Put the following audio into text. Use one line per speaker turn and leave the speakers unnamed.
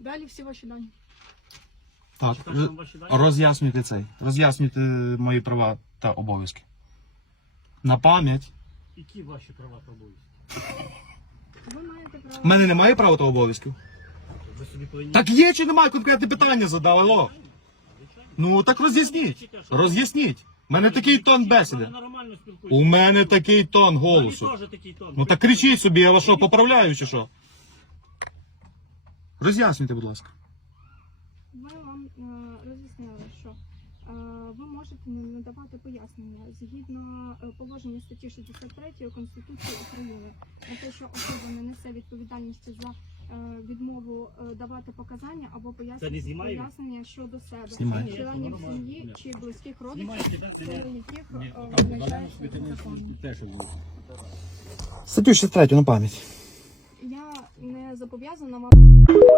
Далі всі ваші дані.
Так,
Читати вам ваші дані?
роз'яснюйте цей. Роз'яснюйте мої права та обов'язки. На пам'ять.
Які ваші права та обов'язки?
Ви маєте право.
У мене немає права та обов'язків.
Ви собі повинні...
Так є чи немає конкретне питання задали, алло?
Звичайно.
Ну так роз'ясніть. Роз'ясніть. У мене такий тон бесіди.
Ви нормально спілкуєтесь.
У мене такий тон
Мені
голосу.
теж такий тон.
Ну так кричіть собі, я вас що, поправляю чи що? Роз'яснюйте, будь ласка.
Ми вам е, роз'яснили, що е, ви можете не надавати пояснення згідно е, положення статті 63 Конституції України на те, що особа не несе відповідальності за е, відмову е, давати показання або
Це не
пояснення,
знімає?
пояснення щодо себе,
Знімає.
членів сім'ї чи близьких родичів?
Це
яких е, визначається
було.
Статтю 63 на пам'ять.
Я не зобов'язана вам.